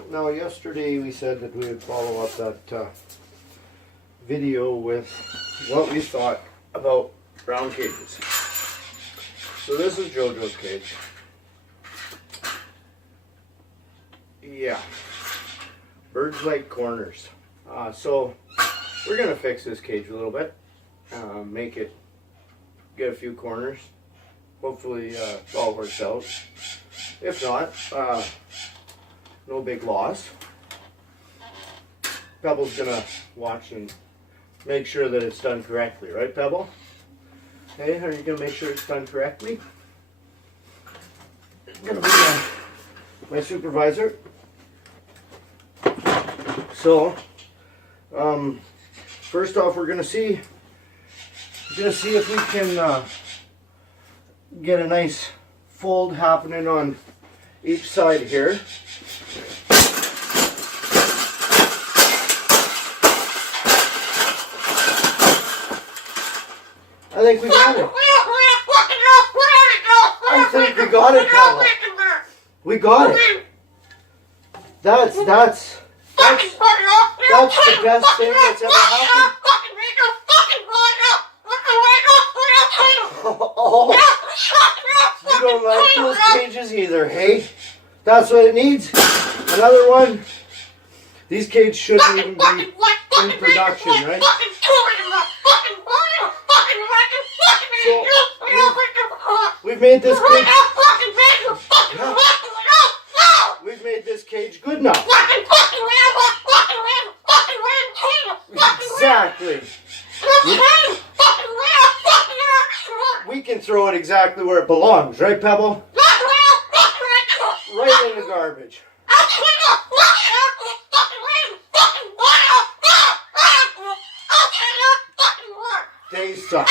So now yesterday we said that we would follow up that video with what we thought about brown cages. So this is JoJo's cage. Yeah, birds like corners. So we're gonna fix this cage a little bit, make it get a few corners. Hopefully it all works out. If not, no big loss. Pebble's gonna watch and make sure that it's done correctly, right, Pebble? Hey, are you gonna make sure it's done correctly? Gonna be my supervisor. So, first off, we're gonna see if we can get a nice fold happening on each side here. I think we got it. I think we got it, Paula. We got it. That's the best thing that's ever happened. Oh, you don't like those cages either, hey? That's what it needs. Another one. These cages shouldn't even be in production, right? So, we've made this cage. Yeah, we've made this cage good enough. Exactly. We can throw it exactly where it belongs, right, Pebble? Right in the garbage. They suck.